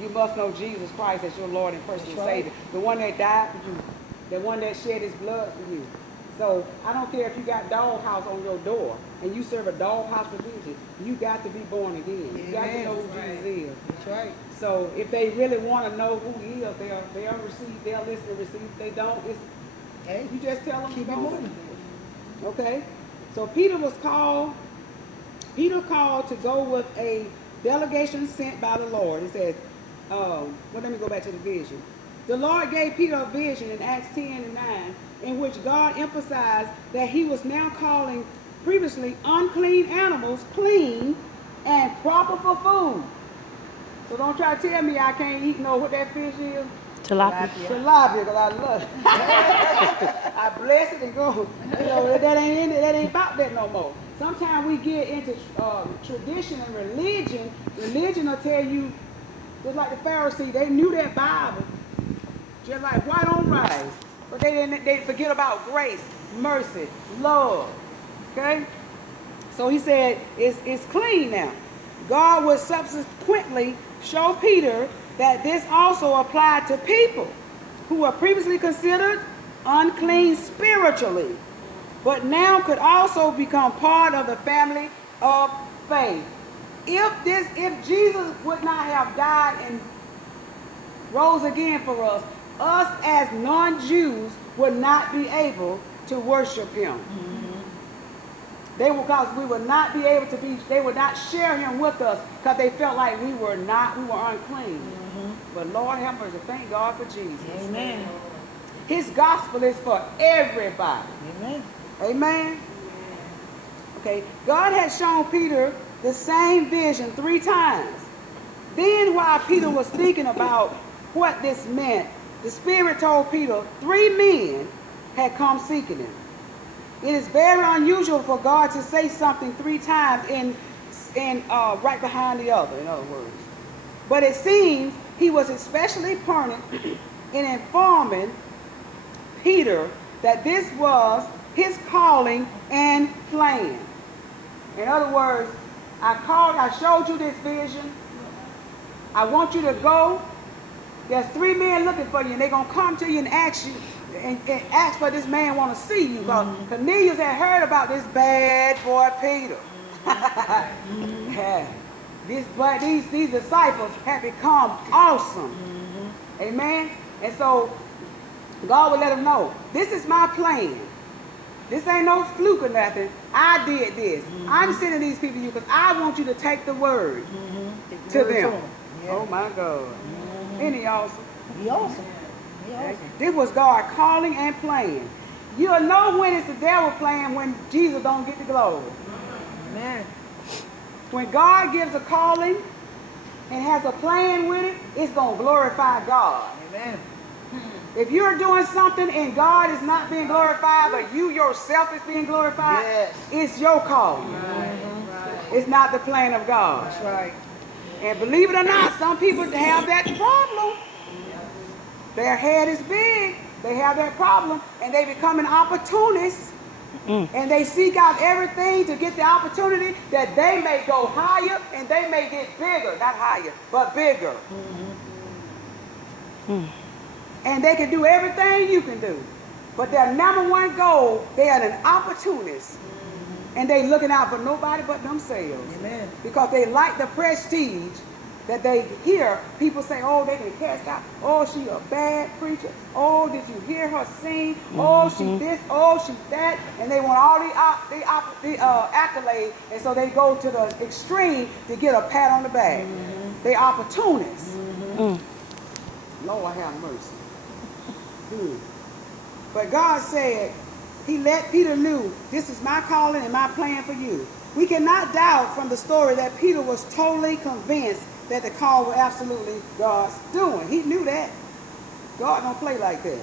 You must know Jesus Christ as your Lord and personal Savior. The one that died for you. The one that shed his blood for you. So I don't care if you got doghouse on your door and you serve a doghouse religion, you got to be born again. You got to know who Jesus is. That's right. So if they really want to know who he is, they'll receive, they'll listen and receive. If they don't, you just tell them Keep it moving. Okay? So Peter called to go with a delegation sent by the Lord. It says, let me go back to the vision. The Lord gave Peter a vision in Acts 10 and 9, in which God emphasized that he was now calling previously unclean animals clean and proper for food. So don't try to tell me I can't eat what that fish is. Tilapia. Tilapia, because I love it. I bless it and go. That ain't about that no more. Sometimes we get into tradition and religion. Religion will tell you, just like the Pharisees, they knew that Bible, just like white on rice. But they forget about grace, mercy, love. Okay? So he said, it's clean now. God would subsequently show Peter that this also applied to people who were previously considered unclean spiritually, but now could also become part of the family of faith. If Jesus would not have died and rose again for us as non-Jews would not be able to worship him. Mm-hmm. Because we would not be able to they would not share him with us because they felt like we were unclean. Mm-hmm. But Lord have mercy, thank God for Jesus. Amen. His gospel is for everybody. Amen. Amen. Okay, God had shown Peter the same vision 3 times. Then while Peter was thinking about what this meant, the Spirit told Peter 3 men had come seeking him. It is very unusual for God to say something 3 times in right behind the other, in other words. But it seems he was especially pertinent in informing Peter that this was his calling and plan. In other words, I showed you this vision. I want you to go. There's 3 men looking for you, and they're going to come to you and ask you, and ask for this man want to see you. Because Cornelius had heard about this bad boy Peter. Yeah. These disciples had become awesome. Amen. And so God would let them know, this is my plan. This ain't no fluke or nothing. I did this. I'm sending these people to you because I want you to take the word to them. Yeah. Oh my God. Isn't he awesome? He awesome. He awesome. This was God calling and playing. You'll know when it's the devil playing when Jesus don't get the glory. Amen. When God gives a calling and has a plan with it, it's going to glorify God. Amen. If you're doing something and God is not being glorified, but you yourself is being glorified, Yes. it's your calling. Right. It's not the plan of God. That's right. And believe it or not, some people have that problem. Their head is big. They have that problem, and they become an opportunist. And they seek out everything to get the opportunity that they may go higher and they may get bigger. Not higher, but bigger. And they can do everything you can do. But their number one goal, they are an opportunist. And they looking out for nobody but themselves. Amen. Because they like the prestige that they hear people say, oh, they can cast out. Oh, she a bad preacher. Oh, did you hear her sing? Oh, she this. Oh, she that. And they want all the accolades. And so they go to the extreme to get a pat on the back. They opportunists. Lord have mercy. But God said, he let Peter know, this is my calling and my plan for you. We cannot doubt from the story that Peter was totally convinced that the call was absolutely God's doing. He knew that. God don't play like that.